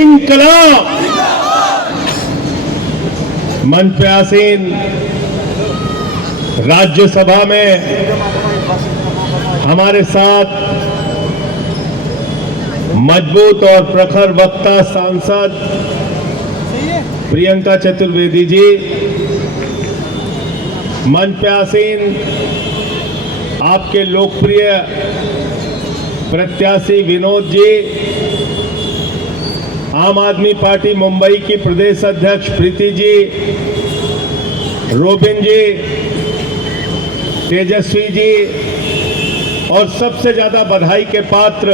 इंकलाब। मंच पे आसीन राज्यसभा में हमारे साथ मजबूत और प्रखर वक्ता सांसद प्रियंका चतुर्वेदी जी, मंच पे आसीन आपके लोकप्रिय प्रत्याशी विनोद जी, आम आदमी पार्टी मुंबई की प्रदेश अध्यक्ष प्रीति जी, रोबिन जी, तेजस्वी जी और सबसे ज्यादा बधाई के पात्र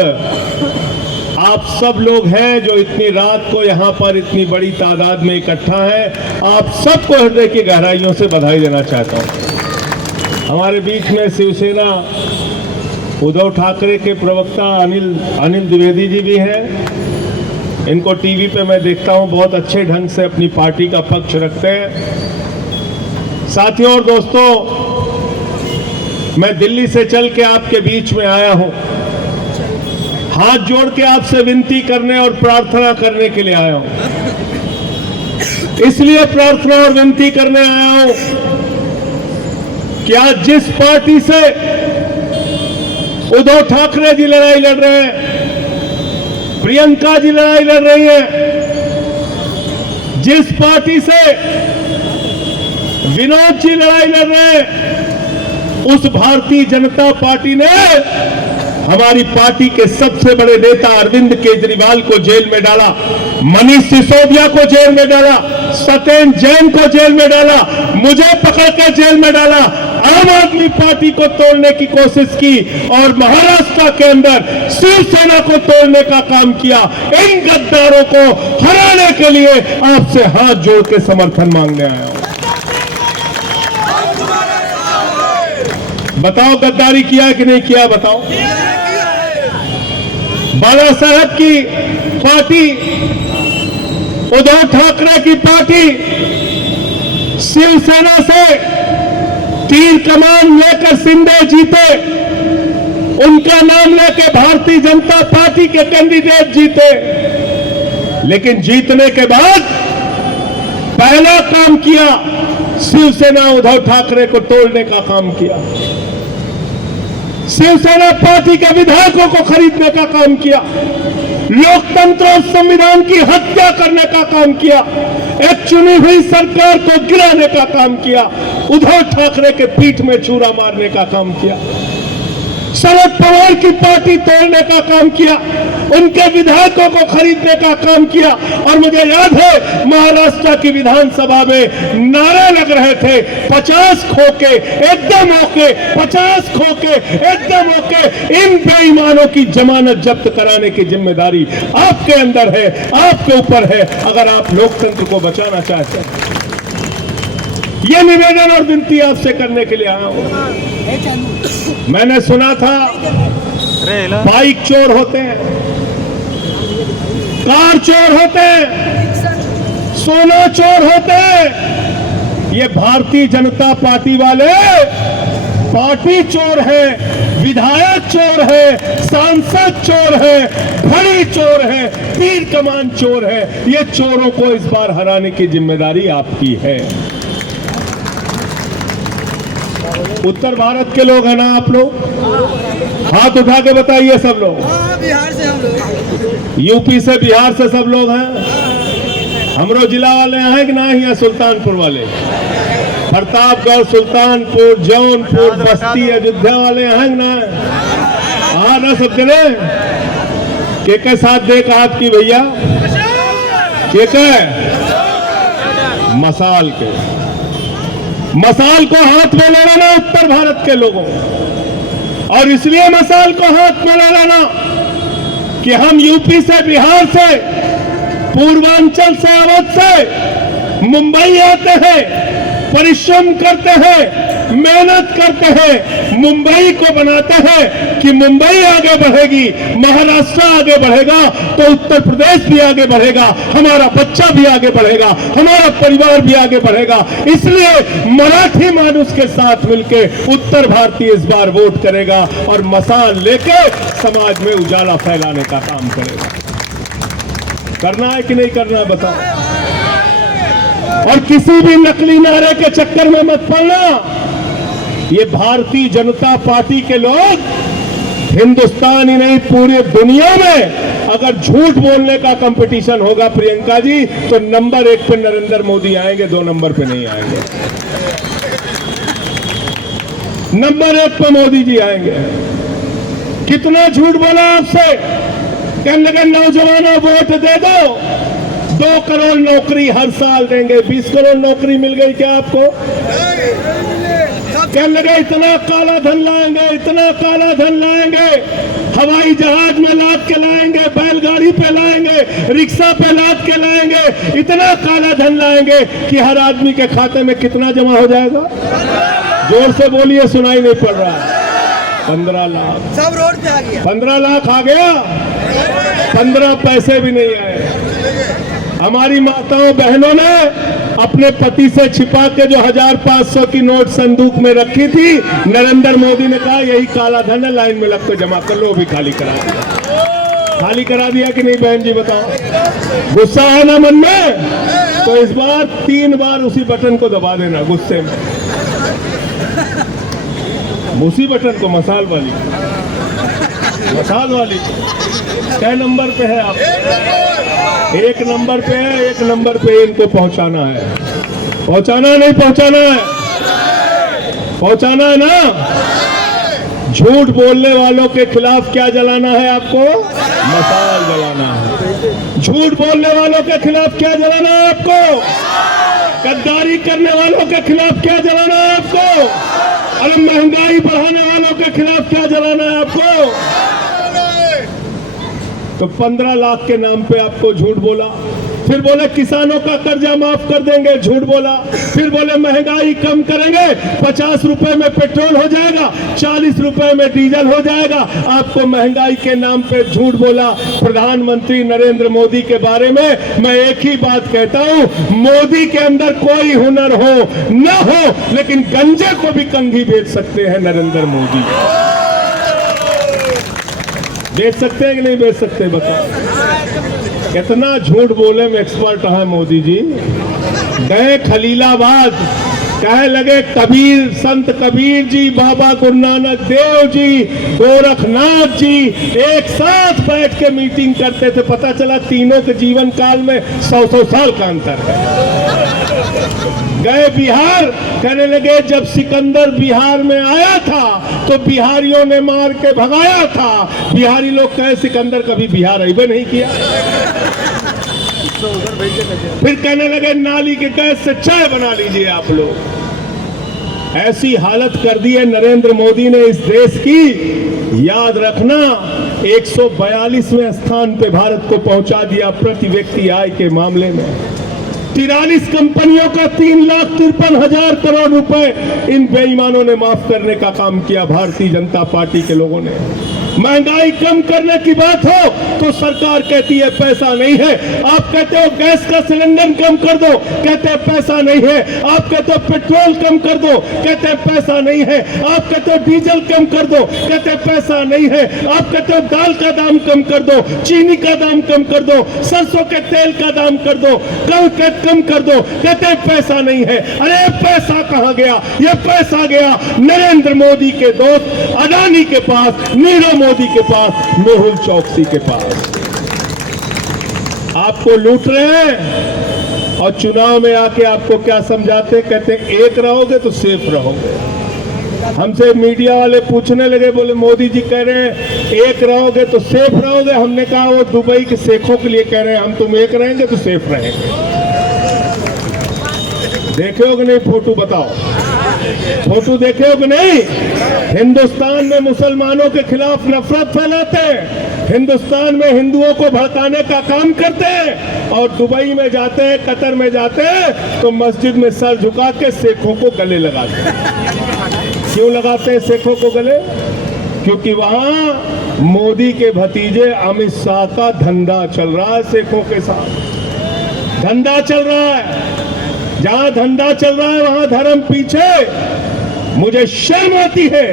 आप सब लोग हैं जो इतनी रात को यहां पर इतनी बड़ी तादाद में इकट्ठा हैं। आप सबको हृदय की गहराइयों से बधाई देना चाहता हूं। हमारे बीच में शिवसेना उद्धव ठाकरे के प्रवक्ता अनिल द्विवेदी जी भी हैं। इनको टीवी पे मैं देखता हूं, बहुत अच्छे ढंग से अपनी पार्टी का पक्ष रखते हैं। साथियों और दोस्तों, मैं दिल्ली से चल के आपके बीच में आया हूं, हाथ जोड़ के आपसे विनती करने और प्रार्थना करने के लिए आया हूं। इसलिए प्रार्थना और विनती करने आया हूं कि आज जिस पार्टी से उद्धव ठाकरे जी लड़ाई लड़ रहे हैं, प्रियंका जी लड़ाई लड़ रही हैं, जिस पार्टी से विनोद जी लड़ाई लड़ रहे हैं, उस भारतीय जनता पार्टी ने हमारी पार्टी के सबसे बड़े नेता अरविंद केजरीवाल को जेल में डाला, मनीष सिसोदिया को जेल में डाला, सत्येंद्र जैन को जेल में डाला, मुझे पकड़कर जेल में डाला, आम आदमी पार्टी को तोड़ने की कोशिश की और महाराष्ट्र के अंदर शिवसेना को तोड़ने का काम किया। इन गद्दारों को हराने के लिए आपसे हाथ जोड़ के समर्थन मांगने आया हूं। बताओ गद्दारी किया कि नहीं किया? बताओ। बाला साहब की पार्टी, उद्धव ठाकरे की पार्टी शिवसेना से तीर कमान लेकर शिंदे जीते, उनका नाम लेकर भारतीय जनता पार्टी के कैंडिडेट जीते, लेकिन जीतने के बाद पहला काम किया शिवसेना उद्धव ठाकरे को तोड़ने का काम किया, शिवसेना पार्टी के विधायकों को खरीदने का काम किया, लोकतंत्र और संविधान की हत्या करने का काम किया, एक चुनी हुई सरकार को गिराने का काम किया, उद्धव ठाकरे के पीठ में छुरा मारने का काम किया, शरद पवार की पार्टी तोड़ने का काम किया, उनके विधायकों को खरीदने का काम किया। और मुझे याद है महाराष्ट्र की विधानसभा में नारे लग रहे थे, 50 खोके एकदम ओके, 50 खोके एकदम ओके। इन बेईमानों की जमानत जब्त कराने की जिम्मेदारी आपके अंदर है, आपके ऊपर है, अगर आप लोकतंत्र को बचाना चाहते हैं। ये निवेदन और विनती आपसे करने के लिए आया हूं। मैंने सुना था बाइक चोर होते हैं, कार चोर होते हैं, सोना चोर होते हैं। ये भारतीय जनता पार्टी वाले पार्टी चोर है, विधायक चोर है, सांसद चोर है, घड़ी चोर है, तीर कमान चोर है। ये चोरों को इस बार हराने की जिम्मेदारी आपकी है। उत्तर भारत के लोग हैं ना आप लोग? हाथ उठा के बताइए सब लोग। बिहार से हम लोग, यूपी से, बिहार से सब लोग हैं। हमरो जिला वाले हैं कि ना? यहाँ सुल्तानपुर वाले, प्रतापगढ़, सुल्तानपुर, जौनपुर, बस्ती, अयोध्या वाले हैं कि ना? हाँ ना सब जने के साथ देख आपकी भैया के मसाल को हाथ में ले लेना उत्तर भारत के लोगों, और इसलिए मसाल को हाथ में ले लेना कि हम यूपी से, बिहार से, पूर्वांचल से, अवध से मुंबई आते हैं, परिश्रम करते हैं, मेहनत करते हैं, मुंबई को बनाते हैं कि मुंबई आगे बढ़ेगी, महाराष्ट्र आगे बढ़ेगा तो उत्तर प्रदेश भी आगे बढ़ेगा, हमारा बच्चा भी आगे बढ़ेगा, हमारा परिवार भी आगे बढ़ेगा। इसलिए मराठी मानुष के साथ मिलकर उत्तर भारतीय इस बार वोट करेगा और मसाल लेके समाज में उजाला फैलाने का काम करेगा। करना है कि नहीं करना है बताओ। और किसी भी नकली नारे के चक्कर में मत पड़ना। ये भारतीय जनता पार्टी के लोग हिंदुस्तान ही नहीं पूरी दुनिया में अगर झूठ बोलने का कंपटीशन होगा प्रियंका जी, तो नंबर 1 पे नरेंद्र मोदी आएंगे, 2 नंबर पे नहीं आएंगे। नंबर 1 पे मोदी जी आएंगे। कितना झूठ बोला आपसे, कहने लगे नौजवानों वोट दे दो, 2 करोड़ नौकरी हर साल देंगे। 20 करोड़ नौकरी मिल गई क्या आपको? कहने लगे इतना काला धन लाएंगे, इतना काला धन लाएंगे, हवाई जहाज में लाद के लाएंगे, बैलगाड़ी पे लाएंगे, रिक्शा पे लाद के लाएंगे, इतना काला धन लाएंगे कि हर आदमी के खाते में कितना जमा हो जाएगा? जोर से बोलिए, सुनाई नहीं पड़ रहा है। 15 लाख सब रोड पे आ गया। 15 लाख आ गया, 15 पैसे भी नहीं आए। हमारी माताओं बहनों ने अपने पति से छिपा के जो 1500 की नोट संदूक में रखी थी, नरेंद्र मोदी ने कहा यही काला धन है, लाइन में लग के जमा कर लो। भी खाली करा दिया। खाली करा दिया कि नहीं बहन जी बताओ? गुस्सा है ना मन में? तो इस बार 3 बार उसी बटन को दबा देना गुस्से में। उसी बटन को, मसाल वाली, मसाल वाली। क्या नंबर पे है आप? 1 नंबर पे है। 1 नंबर पे इनको पहुंचाना है। पहुंचाना है नहीं पहुंचाना है? पहुंचाना है ना? झूठ बोलने वालों के खिलाफ क्या जलाना है आपको? मसाल जलाना है। झूठ बोलने वालों के खिलाफ क्या जलाना है आपको? गद्दारी करने वालों के खिलाफ क्या जलाना है आपको? अरे महंगाई बढ़ाने वालों के खिलाफ क्या जलाना है आपको? तो 15 लाख के नाम पे आपको झूठ बोला, फिर बोले किसानों का कर्जा माफ कर देंगे, झूठ बोला, फिर बोले महंगाई कम करेंगे, 50 रुपए में पेट्रोल हो जाएगा, 40 रुपए में डीजल हो जाएगा। आपको महंगाई के नाम पे झूठ बोला। प्रधानमंत्री नरेंद्र मोदी के बारे में मैं एक ही बात कहता हूं, मोदी के अंदर कोई हुनर हो न हो, लेकिन गंजे को भी कंघी बेच सकते हैं नरेंद्र मोदी। बेच सकते हैं कि नहीं बेच सकते बताओ? कितना झूठ बोले में एक्सपर्ट है मोदी जी। गए खलीलाबाद, कहे लगे कबीर, संत कबीर जी, बाबा गुरु नानक देव जी, गोरखनाथ जी एक साथ बैठ के मीटिंग करते थे। पता चला तीनों के जीवन काल में 100-100 साल का अंतर है। गए बिहार, कहने लगे जब सिकंदर बिहार में आया था तो बिहारियों ने मार के भगाया था। बिहारी लोग कहे सिकंदर कभी बिहार आइबे नहीं किया। फिर कहने लगे नाली के गैस से चाय बना लीजिए आप लोग। ऐसी हालत कर दी है नरेंद्र मोदी ने इस देश की। याद रखना, 142वें स्थान पे भारत को पहुंचा दिया प्रति व्यक्ति आय के मामले में। 43 कंपनियों का 3,53,000 करोड़ रुपए इन बेईमानों ने माफ करने का काम किया भारतीय जनता पार्टी के लोगों ने। महंगाई कम करने की बात हो तो सरकार कहती है पैसा नहीं है। आप कहते हो गैस का सिलेंडर कम कर दो, कहते हैं पैसा नहीं है। आप कहते हो पेट्रोल कम कर दो, कहते हैं पैसा नहीं है। आप कहते हो डीजल कम कर दो, कहते हैं पैसा नहीं है। आप कहते हो दाल का दाम कम कर दो, चीनी का दाम कम कर दो, सरसों के तेल का दाम कर दो, कम कर दो, कहते हैं पैसा नहीं है। अरे पैसा कहां गया? ये पैसा गया नरेंद्र मोदी के दोस्त अडानी के पास, नीरव मोदी के पास, मेहुल चौकसी के पास। आपको लूट रहे हैं और चुनाव में आके आपको क्या समझाते? कहते हैं एक रहोगे तो सेफ रहोगे। हमसे मीडिया वाले पूछने लगे, बोले मोदी जी कह रहे हैं एक रहोगे तो सेफ रहोगे। हमने कहा वो दुबई के शेखों के लिए कह रहे हैं, हम तुम एक रहेंगे तो सेफ रहेंगे। देखे हो कि नहीं फोटो? बताओ, फोटो देखे हो कि नहीं? हिंदुस्तान में मुसलमानों के खिलाफ नफरत फैलाते हैं, हिंदुस्तान में हिंदुओं को भड़काने का काम करते हैं, और दुबई में जाते हैं, कतर में जाते हैं तो मस्जिद में सर झुका के शेखों को गले लगाते हैं। क्यों लगाते हैं शेखों को गले? क्योंकि वहां मोदी के भतीजे अमित शाह का धंधा चल रहा है। शेखों के साथ धंधा चल रहा है। जहां धंधा चल रहा है वहां धर्म पीछे। मुझे शर्म आती है,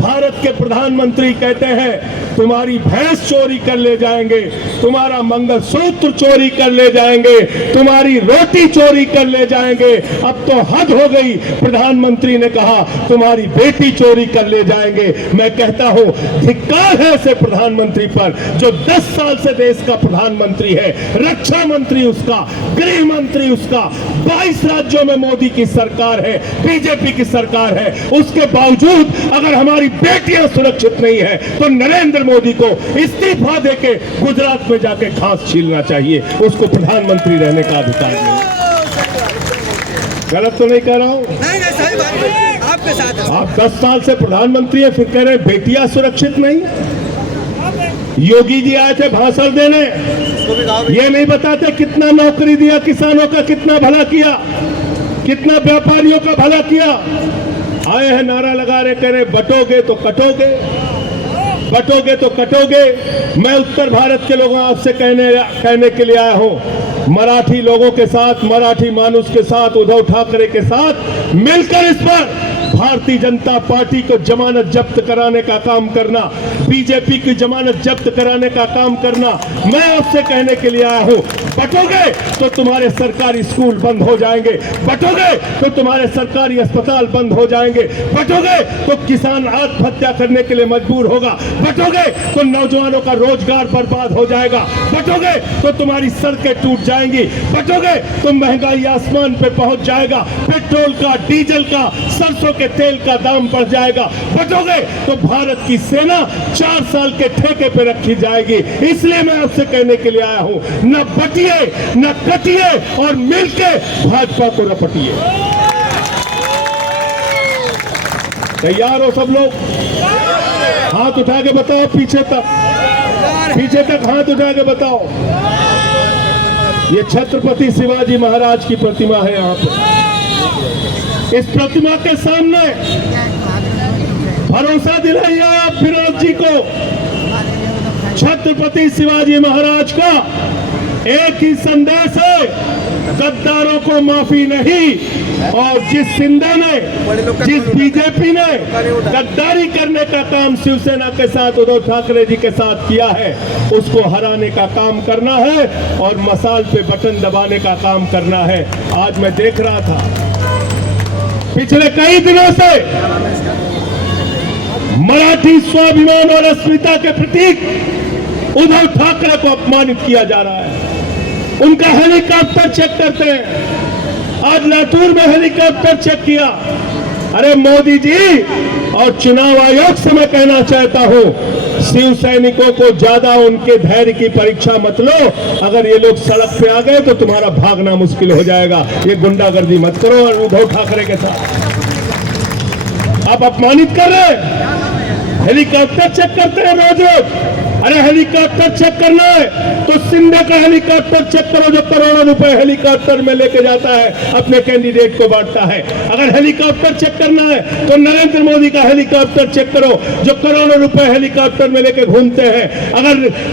भारत के प्रधानमंत्री कहते हैं तुम्हारी भैंस चोरी कर ले जाएंगे, तुम्हारा मंगलसूत्र चोरी कर ले जाएंगे, तुम्हारी रोटी चोरी कर ले जाएंगे। अब तो हद हो गई। प्रधानमंत्री ने कहा तुम्हारी बेटी चोरी कर ले जाएंगे। मैं कहता हूं धिक्कार है ऐसे प्रधानमंत्री पर जो 10 साल से देश का प्रधानमंत्री है, रक्षा मंत्री उसका, गृह मंत्री उसका, 22 राज्यों में मोदी की सरकार है, बीजेपी की सरकार है। उसके बावजूद अगर हमारी बेटियां सुरक्षित नहीं है तो नरेंद्र मोदी को इस्तीफा देके गुजरात में जाके घास छीलना चाहिए। उसको प्रधानमंत्री रहने का अधिकार नहीं। गलत तो नहीं कह रहा हूं? नहीं नहीं सही बात है, आपके साथ है। आप 10 साल से प्रधानमंत्री हैं, फिर कह रहे हैं बेटियां सुरक्षित नहीं। योगी जी आए थे भाषण देने, ये नहीं बताते कितना नौकरी दिया किसानों का, कितना भला किया, कितना व्यापारियों का भला किया। आए हैं नारा लगा रहे, कह रहे बटोगे तो कटोगे, बटोगे तो कटोगे। मैं उत्तर भारत के लोगों आपसे कहने के लिए आया हूं, मराठी लोगों के साथ, मराठी मानुष के साथ, उद्धव ठाकरे के साथ मिलकर इस पर भारतीय जनता पार्टी को जमानत जब्त कराने का काम करना, बीजेपी की जमानत जब्त कराने का काम करना। मैं आपसे कहने के लिए आया हूं, बटोगे तो तुम्हारे सरकारी स्कूल बंद हो जाएंगे, बटोगे तो तुम्हारे सरकारी अस्पताल बंद हो जाएंगे, बटोगे तो किसान आत्महत्या करने के लिए मजबूर होगा, बटोगे तो नौजवानों का रोजगार बर्बाद हो जाएगा, बटोगे तो तुम्हारी सड़कें टूट जाएंगी, बटोगे तो महंगाई आसमान पे पहुंच जाएगा, पेट्रोल का, डीजल का, सरसों के तेल का दाम बढ़ जाएगा, बटोगे तो भारत की सेना 4 साल के ठेके पे रखी जाएगी। इसलिए मैं आपसे कहने के लिए आया हूं, न बटिए न कटिए और मिलके भाजपा को रपटिए। तैयार हो सब लोग? हाथ उठा के बताओ, पीछे तक हाथ उठा के बताओ। ये छत्रपति शिवाजी महाराज की प्रतिमा है यहाँ पे। इस प्रतिमा के सामने भरोसा दिलाइए आप फिरोज जी को। छत्रपति शिवाजी महाराज का एक ही संदेश है, गद्दारों को माफी नहीं। और जिस शिंदे ने, जिस बीजेपी ने गद्दारी करने का काम शिवसेना के साथ, उद्धव ठाकरे जी के साथ किया है, उसको हराने का काम करना है और मसाल पे बटन दबाने का काम करना है। आज मैं देख रहा था पिछले कई दिनों से मराठी स्वाभिमान और अस्मिता के प्रतीक उद्धव ठाकरे को अपमानित किया जा रहा है। उनका हेलीकॉप्टर चेक करते हैं। आज लातूर में हेलीकॉप्टर चेक किया। अरे मोदी जी और चुनाव आयोग से मैं कहना चाहता हूं, शिव सैनिकों को ज्यादा उनके धैर्य की परीक्षा मत लो। अगर ये लोग सड़क पे आ गए तो तुम्हारा भागना मुश्किल हो जाएगा। ये गुंडागर्दी मत करो और उद्धव ठाकरे के साथ आप अपमानित कर रहे हैं। हेलीकॉप्टर चेक करते हैं रोज रोज। अरे हेलीकॉप्टर चेक करना है तो शिंदे का हेलीकॉप्टर चेक करो, जो करोड़ों रुपए हेलीकॉप्टर में लेके जाता है, अपने कैंडिडेट को बांटता है। अगर हेलीकॉप्टर चेक करना है तो नरेंद्र मोदी का हेलीकॉप्टर चेक करो, जो करोड़ों रुपए हेलीकॉप्टर में लेके घूमते हैं।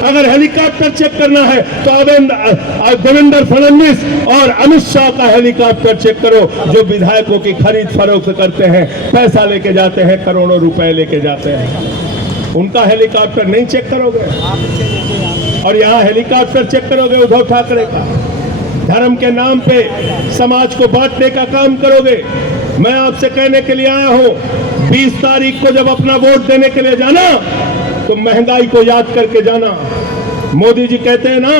अगर हेलीकॉप्टर चेक करना है तो देवेंद्र फडणवीस और अमित शाह का हेलीकॉप्टर चेक करो, जो विधायकों की खरीद फरोख्त करते हैं, पैसा लेके जाते हैं, करोड़ों रुपए लेके जाते हैं। उनका हेलीकॉप्टर नहीं चेक करोगे और यहाँ हेलीकॉप्टर चेक करोगे उद्धव ठाकरे का। धर्म के नाम पे समाज को बांटने का काम करोगे। मैं आपसे कहने के लिए आया हूँ, 20 तारीख को जब अपना वोट देने के लिए जाना तो महंगाई को याद करके जाना। मोदी जी कहते हैं ना,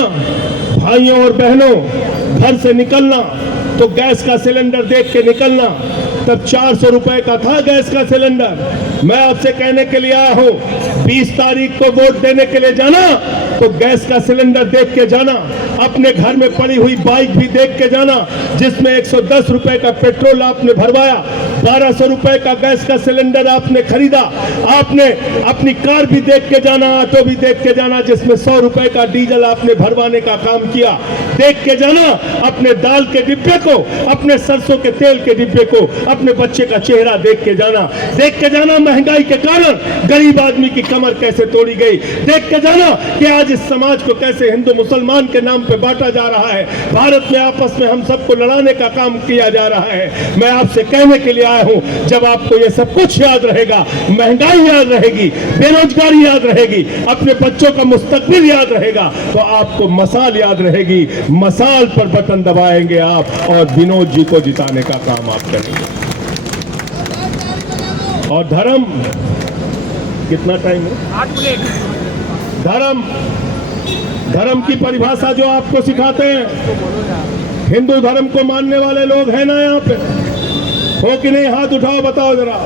भाइयों और बहनों घर से निकलना तो गैस का सिलेंडर देख के निकलना। तब 400 रुपए का था गैस का सिलेंडर। मैं आपसे कहने के लिए आया हूं, 20 तारीख को वोट देने के लिए जाना तो गैस का सिलेंडर देख के जाना। अपने घर में पड़ी हुई बाइक भी देख के जाना, जिसमें 110 रुपए का पेट्रोल आपने भरवाया, 1200 रुपए का गैस का सिलेंडर आपने खरीदा। आपने अपनी कार भी देख के जाना, ऑटो भी देख के जाना, जिसमें 100 रुपए का डीजल आपने भरवाने का काम किया। देख के जाना अपने दाल के डिब्बे को, अपने सरसों के तेल के डिब्बे को, अपने बच्चे का चेहरा देख के जाना। देख के जाना महंगाई के कारण गरीब आदमी की कमर कैसे तोड़ी गई। देख के जाना कि आज इस समाज को कैसे हिंदू मुसलमान के नाम पे बांटा जा रहा है। भारत में आपस में हम सबको लड़ाने का काम किया जा रहा है। मैं आपसे कहने के लिए आया हूं, जब आपको ये सब कुछ याद रहेगा, महंगाई याद रहेगी, बेरोजगारी याद रहेगी, अपने बच्चों का मुस्तकबिल याद रहेगा, तो आपको मसाल याद रहेगी। मसाल पर बटन दबाएंगे आप और विनोद जी को जिताने का काम आप करेंगे। और धर्म, कितना टाइम है? 8 मिनट। धर्म की परिभाषा जो आपको सिखाते हैं, हिंदू धर्म को मानने वाले लोग हैं ना यहाँ पे? हो कि नहीं? हाथ उठाओ, बताओ जरा।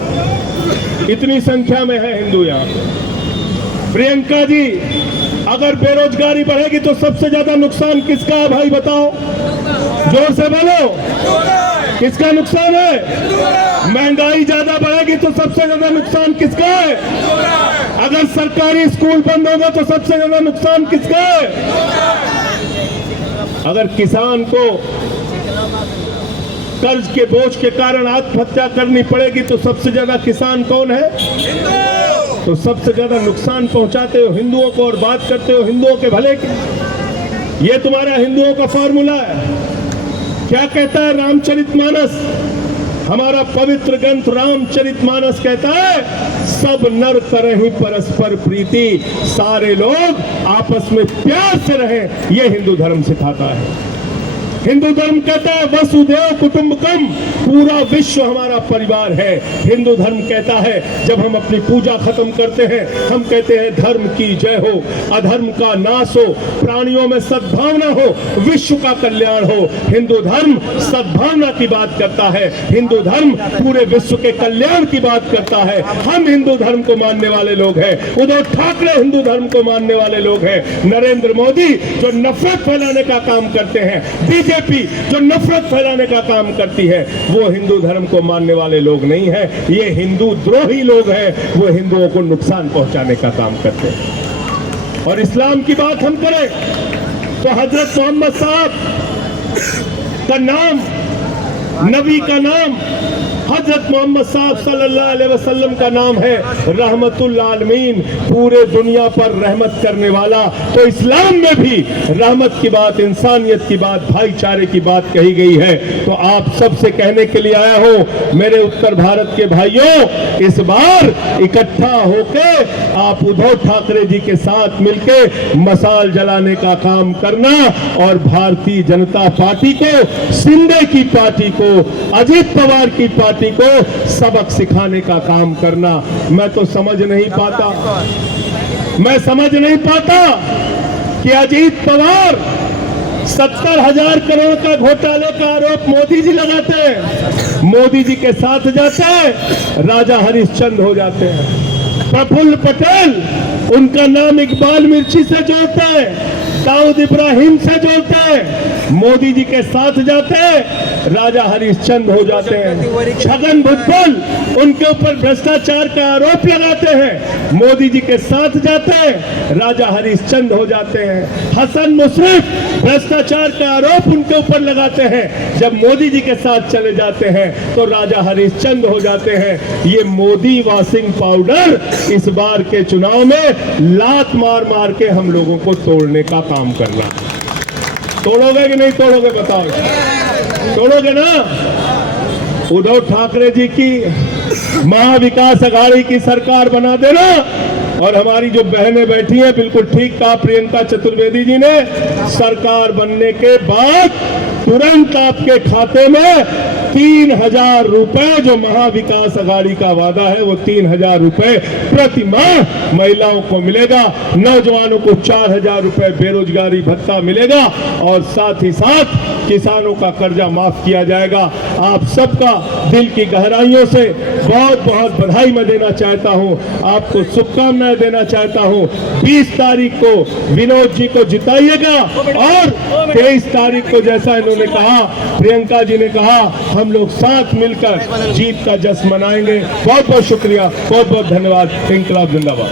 इतनी संख्या में है हिंदू यहाँ पे। प्रियंका जी, अगर बेरोजगारी बढ़ेगी तो सबसे ज्यादा नुकसान किसका है भाई बताओ? जोर से बोलो, किसका नुकसान है? महंगाई ज्यादा बढ़ेगी तो सबसे ज्यादा नुकसान किसका है? अगर सरकारी स्कूल बंद होगा तो सबसे ज्यादा नुकसान किसका है? अगर किसान को कर्ज के बोझ के कारण आत्महत्या करनी पड़ेगी तो सबसे ज्यादा किसान कौन है? तो सबसे ज्यादा नुकसान पहुंचाते हो हिंदुओं को और बात करते हो हिंदुओं के भले की। ये तुम्हारा हिंदुओं का फॉर्मूला है। क्या कहता है रामचरितमानस? हमारा पवित्र ग्रंथ रामचरितमानस कहता है, सब नर करहि परस्पर प्रीति, सारे लोग आपस में प्यार से रहें। यह हिंदू धर्म सिखाता है। हिंदू धर्म कहता है वसुदेव कुटुंबकम, पूरा विश्व हमारा परिवार है। हिंदू धर्म कहता है जब हम अपनी पूजा खत्म करते हैं, हम कहते हैं धर्म की जय हो, अधर्म का नाश हो, प्राणियों में सद्भावना हो, विश्व का कल्याण हो। हिंदू धर्म सद्भावना की बात करता है। हिंदू धर्म पूरे विश्व के कल्याण की बात करता है। हम हिंदू धर्म को मानने वाले लोग हैं। उद्धव ठाकरे हिंदू धर्म को मानने वाले लोग हैं। नरेंद्र मोदी जो नफरत फैलाने का काम करते हैं, बीजेपी जो नफरत फैलाने का काम करती है, वो हिंदू धर्म को मानने वाले लोग नहीं है। ये हिंदू द्रोही लोग हैं। वो हिंदुओं को नुकसान पहुंचाने का काम करते हैं। और इस्लाम की बात हम करें तो हजरत मोहम्मद साहब का नाम, नबी का नाम, हजरत मोहम्मद साहब सल्लल्लाहु अलैहि वसल्लम का नाम है रहमतुल आलमीन, पूरे दुनिया पर रहमत करने वाला। तो इस्लाम में भी रहमत की बात, इंसानियत की बात, भाईचारे की बात कही गई है। तो आप सबसे कहने के लिए आया हूं, मेरे उत्तर भारत के भाइयों, इस बार इकट्ठा होके आप उद्धव ठाकरे जी के साथ मिलके मशाल जलाने का काम करना और भारतीय जनता पार्टी को, शिंदे की पार्टी को, अजीत पवार की पार्टी को सबक सिखाने का काम करना। मैं तो समझ नहीं पाता कि अजीत पवार 70,000 करोड़ का घोटाले का आरोप मोदी जी लगाते हैं, मोदी जी के साथ जाते हैं, राजा हरिश्चंद्र हो जाते हैं। प्रफुल्ल पटेल, उनका नाम इकबाल मिर्ची से जोड़ता है, दाऊद इब्राहिम से जोड़ता है, मोदी जी के साथ जाते हैं, राजा हरिश्चंद्र हो जाते हैं। छगन भुजबल, उनके ऊपर भ्रष्टाचार का आरोप लगाते हैं, मोदी जी के साथ जाते हैं, राजा हरिश्चंद्र हो जाते हैं। हसन मुशर्रफ, भ्रष्टाचार का आरोप उनके ऊपर लगाते हैं, जब मोदी जी के साथ चले जाते हैं तो राजा हरिश्चंद्र हो जाते हैं। ये मोदी वॉशिंग पाउडर इस बार के चुनाव में लात मार मार के हम लोगों को तोड़ने का काम करना। तोड़ोगे कि नहीं तोड़ोगे बताओ? तोड़ोगे ना? उद्धव ठाकरे जी की महाविकास अघाड़ी की सरकार बना देना। और हमारी जो बहनें बैठी हैं, बिल्कुल ठीक कहा प्रियंका चतुर्वेदी जी ने, सरकार बनने के बाद तुरंत आपके खाते में 3,000 रुपए, जो महाविकास अघाड़ी का वादा है, वो 3,000 रुपए प्रति माह महिलाओं को मिलेगा। नौजवानों को 4,000 रुपए बेरोजगारी भत्ता मिलेगा और साथ ही साथ किसानों का कर्जा माफ किया जाएगा। आप सबका दिल की गहराइयों से बहुत बहुत बधाई मैं देना चाहता हूं, आपको शुभकामनाएं देना चाहता हूं। 20 तारीख को विनोद जी को जिताइएगा और 23 तारीख को, जैसा इन्होंने कहा, प्रियंका जी ने कहा, हम लोग साथ मिलकर जीत का जश्न मनाएंगे। बहुत बहुत शुक्रिया, बहुत बहुत धन्यवाद। इंकलाब जिंदाबाद।